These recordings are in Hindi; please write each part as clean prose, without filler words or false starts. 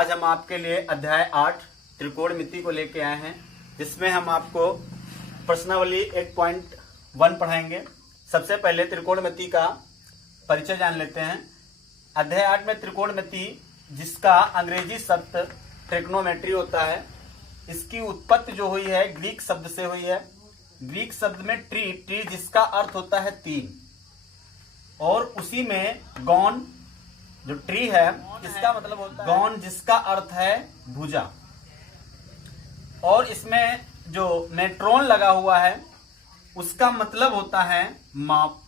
आज हम आपके लिए अध्याय 8 त्रिकोणमिति को लेके आए हैं, जिसमें हम आपको प्रश्नावली 1.1 पढ़ाएंगे। सबसे पहले त्रिकोणमिति का परिचय जान लेते हैं। अध्याय 8 में त्रिकोणमिति, जिसका अंग्रेजी शब्द ट्रिग्नोमेट्री होता है, इसकी उत्पत्ति जो हुई है ग्रीक शब्द से हुई है। ग्रीक शब्द में ट्री जिसका अर्थ होता है तीन, और उसी में गॉन जो ट्री है इसका मतलब होता है गॉन, जिसका अर्थ है भुजा, और इसमें जो मेट्रोन लगा हुआ है उसका मतलब होता है माप।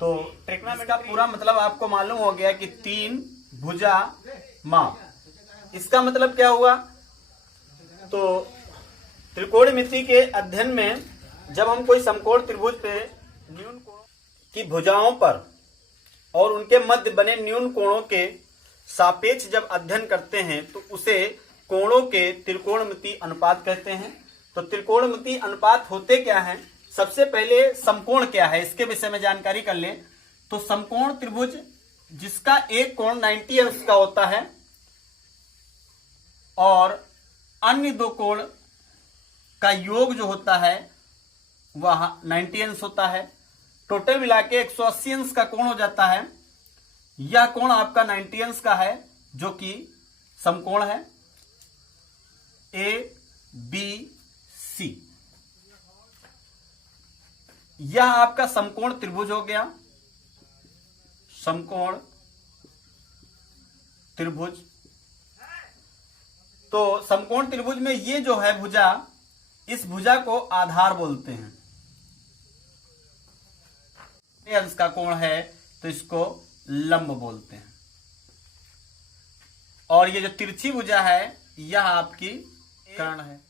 तो ट्रिग्नोमेट्री का पूरा मतलब आपको मालूम हो गया कि तीन, भुजा, माप। इसका मतलब क्या हुआ? तो त्रिकोणमिति के अध्ययन में जब हम कोई समकोण त्रिभुज पे न्यून कोणों की भुजाओं पर और उनके मध्य बने न्यून कोणों के सापेक्ष जब अध्ययन करते हैं तो उसे कोणों के त्रिकोणमिति अनुपात कहते हैं। तो त्रिकोणमिति अनुपात होते क्या हैं? सबसे पहले समकोण क्या है इसके विषय में जानकारी कर लें। तो समकोण त्रिभुज जिसका एक कोण 90 अंश का होता है और अन्य दो कोण का योग जो होता है वह 90 अंश होता है। टोटल मिला के 180 अंश का कोण हो जाता है। यह कोण आपका 90 अंश का है, जो कि समकोण है ए बी सी। यह आपका समकोण त्रिभुज हो गया, समकोण त्रिभुज। तो समकोण त्रिभुज में ये जो है भुजा, इस भुजा को आधार बोलते हैं। अंश का कोण है तो इसको लंब बोलते हैं। और ये जो तिरछी भुजा है यह आपकी कर्ण है।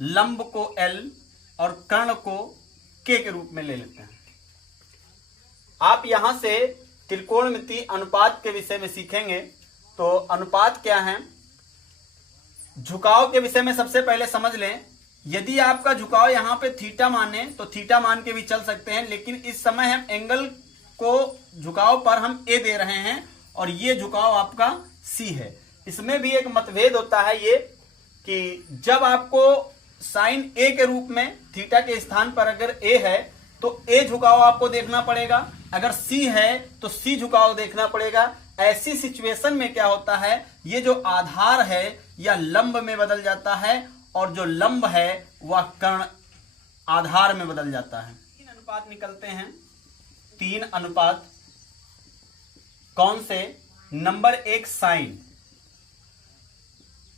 लंब को L और कर्ण को K के रूप में ले लेते हैं। आप यहां से त्रिकोणमिति अनुपात के विषय में सीखेंगे। तो अनुपात क्या है? झुकाव के विषय में सबसे पहले समझ लें। यदि आपका झुकाव यहां पे थीटा माने तो थीटा मान के भी चल सकते हैं, लेकिन इस समय हम एंगल को झुकाव पर हम ए दे रहे हैं और ये झुकाव आपका सी है। इसमें भी एक मतभेद होता है ये कि जब आपको साइन ए के रूप में थीटा के स्थान पर अगर ए है तो ए झुकाव आपको देखना पड़ेगा, अगर सी है तो सी झुकाव देखना पड़ेगा। ऐसी सिचुएशन में क्या होता है, ये जो आधार है यह लंब में बदल जाता है और जो लंब है वह कर्ण आधार में बदल जाता है। तीन अनुपात निकलते हैं। तीन अनुपात कौन से? नंबर 1 साइन,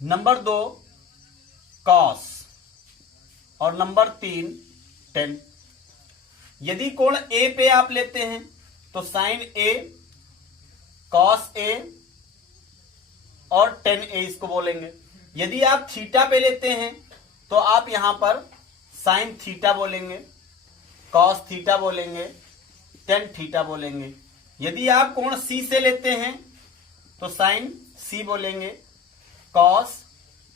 नंबर 2 कॉस और नंबर 3 टेन। यदि कोण ए पे आप लेते हैं तो साइन ए, कॉस ए और टेन ए इसको बोलेंगे। यदि आप थीटा पे लेते हैं तो आप यहां पर साइन थीटा बोलेंगे, कॉस थीटा बोलेंगे, टेन थीटा बोलेंगे। यदि आप कोण सी से लेते हैं तो साइन सी बोलेंगे, कॉस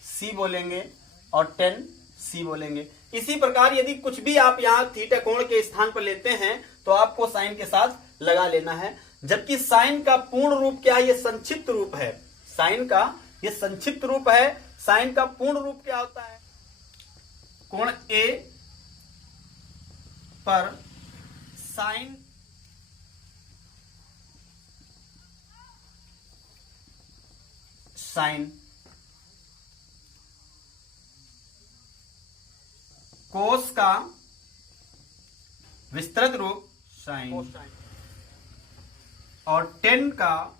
सी बोलेंगे और टेन सी बोलेंगे। इसी प्रकार यदि कुछ भी आप यहां थीटा कोण के स्थान पर लेते हैं तो आपको साइन के साथ लगा लेना है। जबकि साइन का पूर्ण रूप क्या है? ये संक्षिप्त रूप है। साइन का ये संक्षिप्त रूप है। साइन का पूर्ण रूप क्या होता है? कोण ए पर साइन कोस का विस्तृत रूप साइन और टेन का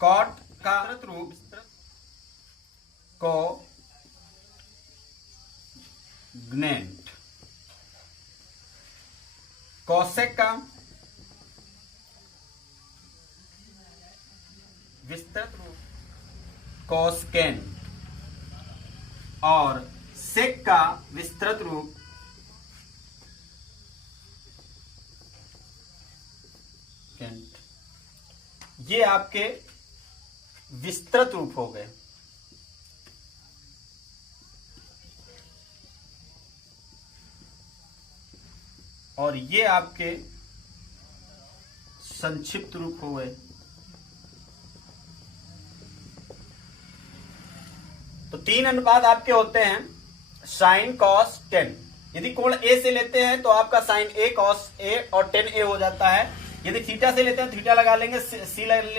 कॉट का विस्तृत रूप कोग्नेंट। कोसेक का विस्तृत रूप कोसकेंट और सेक का विस्तृत रूप केंट। ये आपके विस्तृत रूप हो गए। और ये आपके संक्षिप्त रूप हो गए। तो 3 अनुपात आपके होते हैं साइन कॉस टेन। यदि कोण ए से लेते हैं तो आपका साइन ए कॉस ए और टेन ए हो जाता है। यदि थीटा से लेते हैं थीटा लगा लेंगे, सी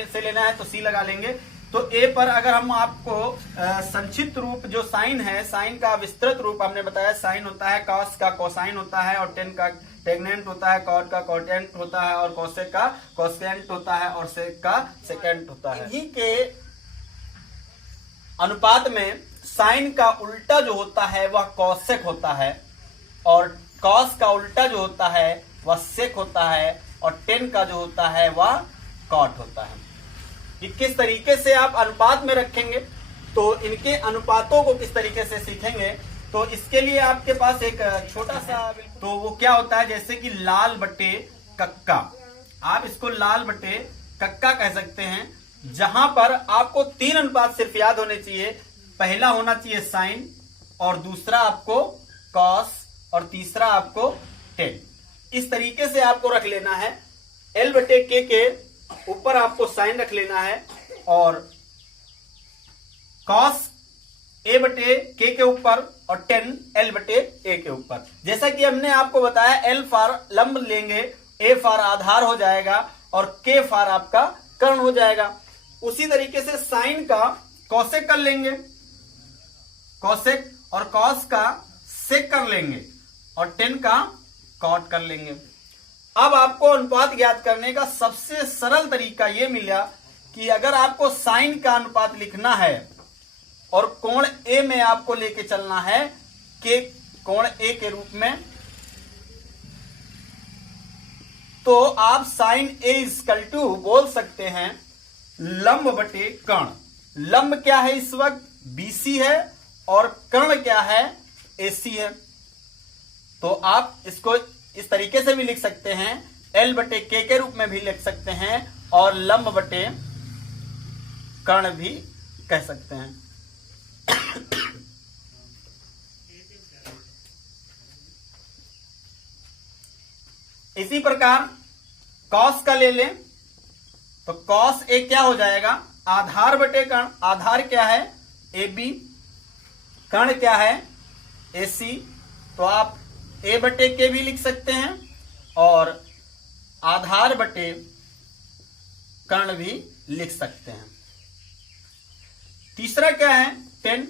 से लेना है तो सी लगा लेंगे। तो ए पर अगर हम आपको संक्षिप्त रूप जो साइन है, साइन का विस्तृत रूप हमने बताया, साइन होता है कॉस का कोसाइन होता है और टेन का टेंजेंट होता है, कॉट का कोटेंट होता है और कोसेक का कोसेंट होता है और सेक का सेकेंट होता है। इन्हीं के अनुपात में साइन का उल्टा जो होता है वह कॉसेक होता है और कॉस का उल्टा जो होता है वह सेक होता है और टेन का जो होता है वह कॉट होता है। कि किस तरीके से आप अनुपात में रखेंगे, तो इनके अनुपातों को किस तरीके से सीखेंगे, तो इसके लिए आपके पास एक छोटा सा, तो वो क्या होता है, जैसे कि लाल बटे कक्का, आप इसको लाल बटे कक्का कह सकते हैं, जहां पर आपको 3 अनुपात सिर्फ याद होने चाहिए। पहला होना चाहिए साइन और दूसरा आपको कॉस और तीसरा आपको टेन। इस तरीके से आपको रख लेना है। एल बटे के ऊपर आपको साइन रख लेना है और कॉस ए बटे के ऊपर और टेन एल बटे ए के ऊपर। जैसा कि हमने आपको बताया, एल फार लंब लेंगे, ए फार आधार हो जाएगा और के फार आपका कर्ण हो जाएगा। उसी तरीके से साइन का कॉसेक कर लेंगे, कॉसेक, और कॉस का सेक कर लेंगे और टेन का कॉट कर लेंगे। अब आपको अनुपात ज्ञात करने का सबसे सरल तरीका यह मिला कि अगर आपको साइन का अनुपात लिखना है और कोण ए में आपको लेके चलना है के कोण ए के रूप में, तो आप साइन ए इक्वल टू बोल सकते हैं लंब बटे कर्ण। लंब क्या है इस वक्त, बीसी है और कर्ण क्या है, एसी है। तो आप इसको इस तरीके से भी लिख सकते हैं, एल बटे के रूप में भी लिख सकते हैं और लंब बटे कर्ण भी कह सकते हैं। इसी प्रकार कॉस का ले लें तो कॉस ए क्या हो जाएगा, आधार बटे कर्ण। आधार क्या है, ए बी, कर्ण क्या है, ए सी। तो आप ए बटे के भी लिख सकते हैं और आधार बटे कर्ण भी लिख सकते हैं। तीसरा क्या है, टेन।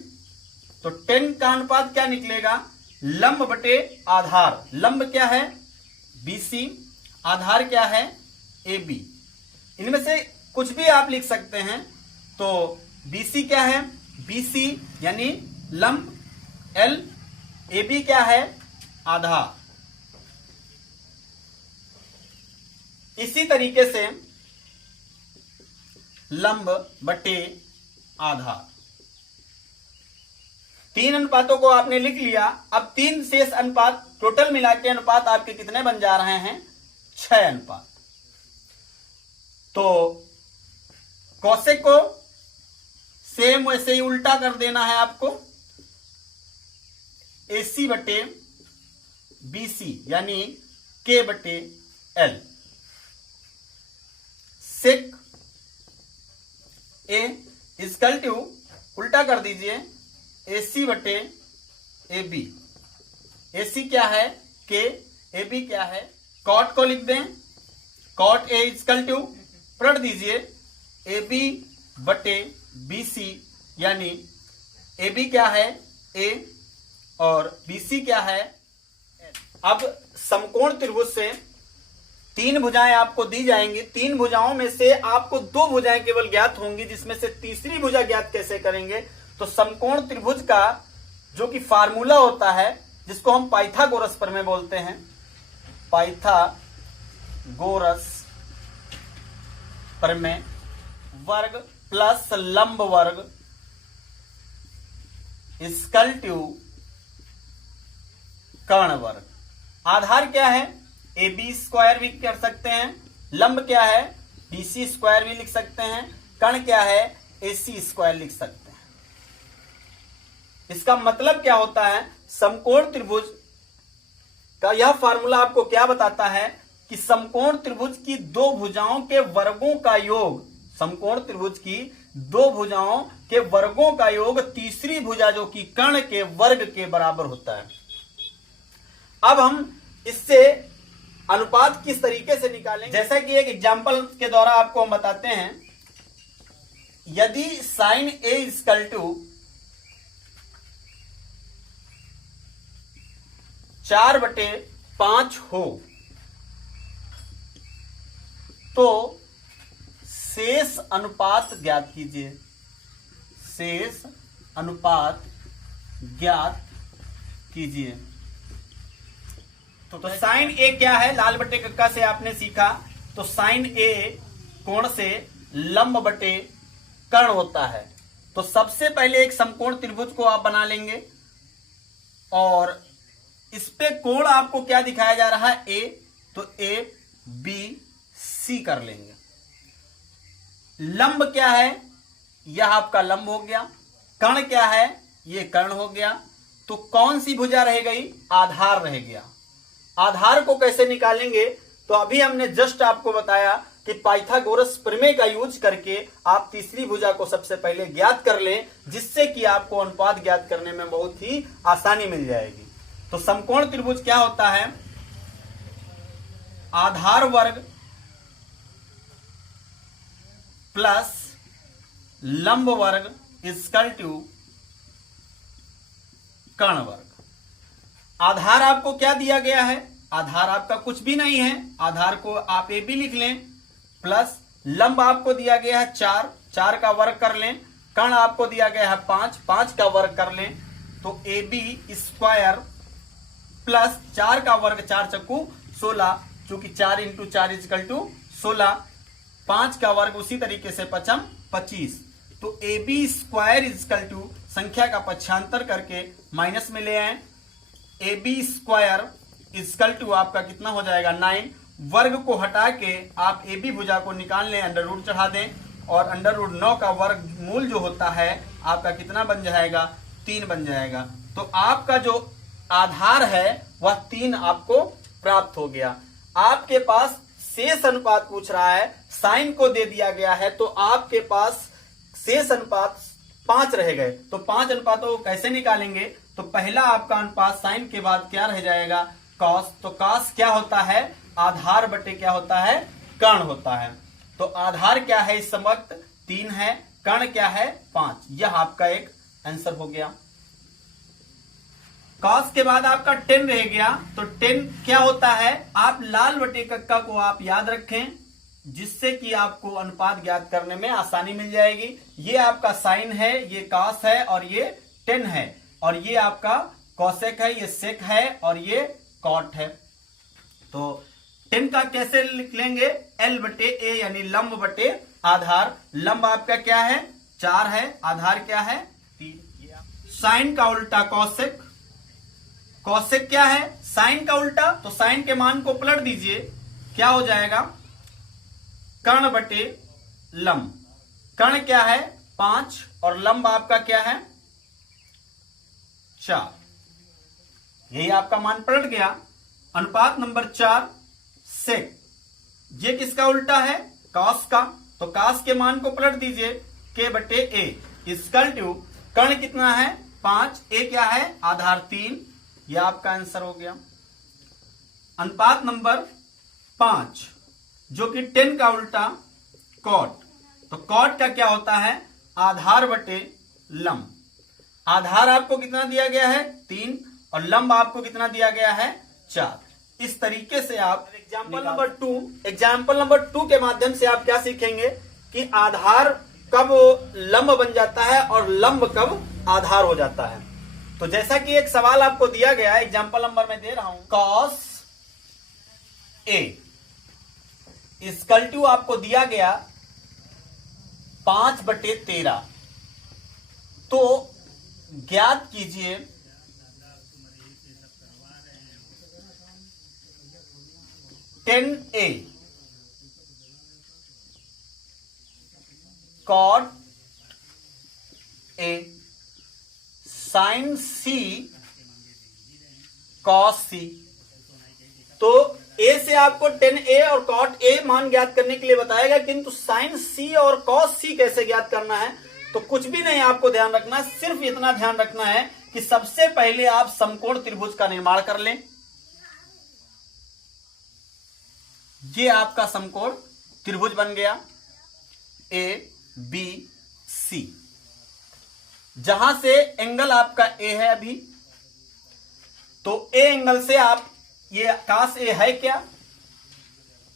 तो टेन का अनुपात क्या निकलेगा, लंब बटे आधार। लंब क्या है, बीसी, आधार क्या है, ए बी। इनमें से कुछ भी आप लिख सकते हैं। तो बीसी क्या है, बीसी यानी लंब, एल, ए बी क्या है, आधार। इसी तरीके से लंब बटे आधार। 3 अनुपातों को आपने लिख लिया। अब 3 शेष अनुपात टोटल मिला के अनुपात आपके कितने बन जा रहे हैं, 6 अनुपात। तो कौशिक को सेम वैसे ही उल्टा कर देना है आपको, एसी बटे बीसी यानी के बटे L. Sec A equal to उल्टा कर दीजिए, एसी बटे ए बी। एसी क्या है, के, ए बी क्या है, कॉट को लिख दें, कॉट ए इक्वल टू पलट दीजिए ए बी बटे बी सी, यानी ए बी क्या है, ए और बी सी क्या है। अब समकोण त्रिभुज से 3 भुजाएं आपको दी जाएंगी। 3 भुजाओं में से आपको 2 भुजाएं केवल ज्ञात होंगी, जिसमें से तीसरी भुजा ज्ञात कैसे करेंगे। तो समकोण त्रिभुज का जो कि फार्मूला होता है, जिसको हम पाइथागोरस प्रमेय बोलते हैं, पाइथागोरस प्रमेय, वर्ग प्लस लंब वर्ग इक्वल टू कर्ण वर्ग। आधार क्या है, ए बी स्क्वायर भी कर सकते हैं, लंब क्या है, बी सी स्क्वायर भी लिख सकते हैं, कर्ण क्या है, ए सी स्क्वायर लिख सकते हैं। इसका मतलब क्या होता है, समकोण त्रिभुज का यह फार्मूला आपको क्या बताता है कि समकोण त्रिभुज की दो भुजाओं के वर्गों का योग, समकोण त्रिभुज की दो भुजाओं के वर्गों का योग तीसरी भुजा जो कि कर्ण के वर्ग के बराबर होता है। अब हम इससे अनुपात किस तरीके से निकालेंगे, जैसा कि एक एग्जांपल के द्वारा आपको हम बताते हैं। यदि साइन ए इक्वल टू 4/5 हो तो शेष अनुपात ज्ञात कीजिए। शेष अनुपात ज्ञात कीजिए। तो साइन ए क्या है, लाल बटे कक्का से आपने सीखा। तो साइन ए कोण से लंब बटे कर्ण होता है। तो सबसे पहले एक समकोण त्रिभुज को आप बना लेंगे और इस पे कोण आपको क्या दिखाया जा रहा है, ए, तो ए बी सी कर लेंगे। लंब क्या है, यह आपका लंब हो गया। कर्ण क्या है, यह कर्ण हो गया। तो कौन सी भुजा रह गई, आधार रह गया। आधार को कैसे निकालेंगे, तो अभी हमने जस्ट आपको बताया कि पाइथागोरस प्रमेय का यूज करके आप तीसरी भुजा को सबसे पहले ज्ञात कर लें, जिससे कि आपको अनुपात ज्ञात करने में बहुत ही आसानी मिल जाएगी। तो समकोण त्रिभुज क्या होता है, आधार वर्ग प्लस लंब वर्ग इक्वल टू कर्ण वर्ग। आधार आपको क्या दिया गया है, आधार आपका कुछ भी नहीं है, आधार को आप ए बी लिख लें, प्लस लंब आपको दिया गया है 4, 4 का वर्ग कर लें। कर्ण आपको दिया गया है 5, 5 का वर्ग कर लें। तो ए बी स्क्वायर प्लस 4 का वर्ग 4 चक्कू 16, चूंकि 4 इंटू 4 इक्वल टू 16, 5 का वर्ग उसी तरीके से 5 25। तो A B square equal to संख्या का पक्षांतर करके माइनस में ले आए। A B square equal to आपका कितना हो जाएगा 9। वर्ग को हटा के आप ए बी भुजा को निकाल लें, अंडर रूट चढ़ा दें और अंडर रूट 9 का वर्ग मूल जो होता है आपका कितना बन जाएगा, 3 बन जाएगा। तो आपका जो आधार है वह 3 आपको प्राप्त हो गया। आपके पास शेष अनुपात पूछ रहा है, साइन को दे दिया गया है, तो आपके पास शेष अनुपात 5 रह गए। तो 5 अनुपातों को कैसे निकालेंगे, तो पहला आपका अनुपात साइन के बाद क्या रह जाएगा, कॉस। तो कॉस क्या होता है, आधार बटे क्या होता है, कर्ण होता है। तो आधार क्या है इस वक्त 3 है, कर्ण क्या है 5। यह आपका एक आंसर हो गया। कॉस के बाद आपका 10 रह गया। तो 10 क्या होता है, आप लाल बटे कक्का को आप याद रखें, जिससे कि आपको अनुपात ज्ञात करने में आसानी मिल जाएगी। ये आपका साइन है, ये कॉस है और ये 10 है, और ये आपका कॉसेक है, ये सेक है और ये कॉट है। तो 10 का कैसे लिख लेंगे, एल बटे ए यानी लंब बटे आधार। लंब आपका क्या है 4 है, आधार क्या है 3। साइन का उल्टा कॉसेक, कॉसेक क्या है साइन का उल्टा। तो साइन के मान को पलट दीजिए, क्या हो जाएगा कर्ण बटे लंब। कर्ण क्या है 5 और लंब आपका क्या है 4। यही आपका मान पलट गया। अनुपात नंबर 4 सेक, ये किसका उल्टा है कॉस का। तो कॉस के मान को पलट दीजिए, के बटे ए इक्वल टू कर्ण कितना है 5, ए क्या है आधार 3। यह आपका आंसर हो गया। अनुपात नंबर 5 जो कि 10 का उल्टा कॉट। तो कॉट का क्या होता है आधार बटे लंब। आधार आपको कितना दिया गया है 3 और लंब आपको कितना दिया गया है 4। इस तरीके से आप एग्जाम्पल नंबर 2 के माध्यम से आप क्या सीखेंगे कि आधार कब लंब बन जाता है और लंब कब आधार हो जाता है। तो जैसा कि एक सवाल आपको दिया गया है, एग्जाम्पल नंबर में दे रहा हूं, कॉस ए इक्वल टू आपको दिया गया 5/13। तो ज्ञात कीजिए tan A cot A sin C cos C। तो ए से आपको tan A और cot A मान ज्ञात करने के लिए बताएगा, किंतु sin C और cos C कैसे ज्ञात करना है तो कुछ भी नहीं आपको ध्यान रखना, सिर्फ इतना ध्यान रखना है कि सबसे पहले आप समकोण त्रिभुज का निर्माण कर लें। ये आपका समकोण त्रिभुज बन गया ए बी सी, जहां से एंगल आपका ए है अभी, तो ए एंगल से आप ये कास ए है क्या,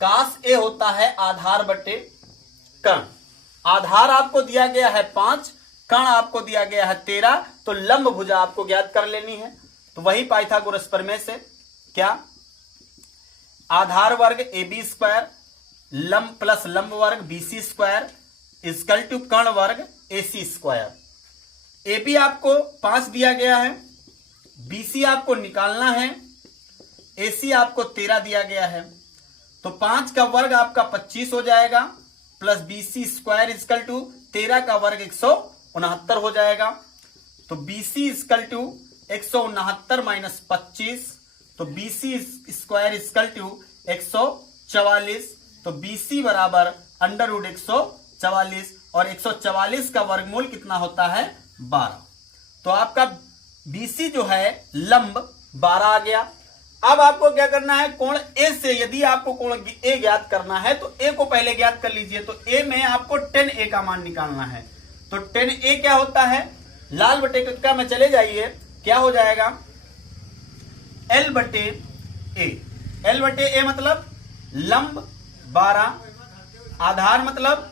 कास ए होता है आधार बटे कर्ण। आधार आपको दिया गया है 5, कर्ण आपको दिया गया है 13, तो लंब भुजा आपको ज्ञात कर लेनी है। तो वही पाइथागोरस प्रमेय से क्या, आधार वर्ग ए बी स्क्वायर लंब प्लस लंब वर्ग B C square equal to कर्ण वर्ग A C square. A B आपको 5 दिया गया है, बी सी आपको निकालना है, ए सी आपको 13 दिया गया है, तो 5 का वर्ग आपका 25 हो जाएगा, plus B C square equal to 13 का वर्ग 169 हो जाएगा। तो B C equal to 169 minus 25, तो B C square equal to 144, तो बी सी बराबर अंडर रूट 144, और 144 का वर्गमूल कितना होता है 12। तो आपका बी सी जो है लंब 12 आ गया। अब आपको क्या करना है, कोण ए से यदि आपको कोण ए ज्ञात करना है तो ए को पहले ज्ञात कर लीजिए। तो ए में आपको tan ए का मान निकालना है। तो tan ए क्या होता है, लाल बटे कक्का में चले जाइए, क्या हो जाएगा L बटे ए। L बटे ए मतलब लंब 12, आधार मतलब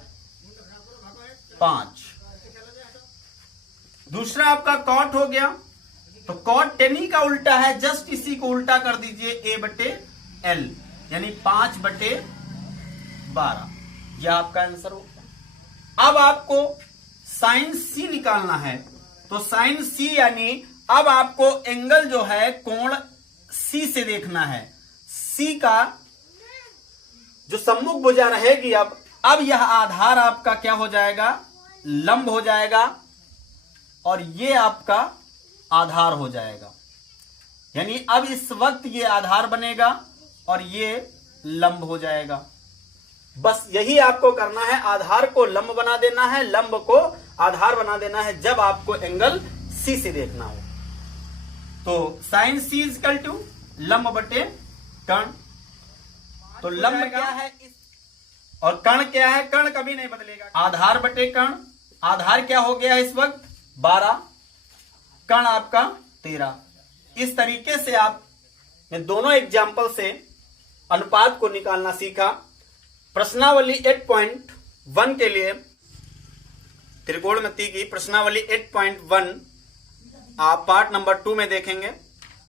5। दूसरा आपका कॉट हो गया, तो कॉट tan ई का उल्टा है, जस्ट इसी को उल्टा कर दीजिए a बटे एल, यानी 5 बटे 12। यह आपका आंसर होगा। अब आपको साइन सी निकालना है, तो साइन सी यानी अब आपको एंगल जो है कोण सी से देखना है। सी का जो सम्मुख भुजा रहेगी, अब यह आधार आपका क्या हो जाएगा, लंब हो जाएगा, और ये आपका आधार हो जाएगा। यानी अब इस वक्त ये आधार बनेगा और ये लंब हो जाएगा। बस यही आपको करना है, आधार को लंब बना देना है, लंब को आधार बना देना है, जब आपको एंगल सी से देखना हो। तो साइन सी इक्वल टू लंब बटे कर्ण। तो लंब क्या है और कर्ण क्या है, कर्ण कभी नहीं बदलेगा। आधार बटे कर्ण, आधार क्या हो गया इस वक्त 12, कर्ण आपका 13। इस तरीके से आपने दोनों एग्जाम्पल से अनुपात को निकालना सीखा। प्रश्नावली 8.1 के लिए त्रिकोणमिति की प्रश्नावली 8.1 आप पार्ट नंबर 2 में देखेंगे।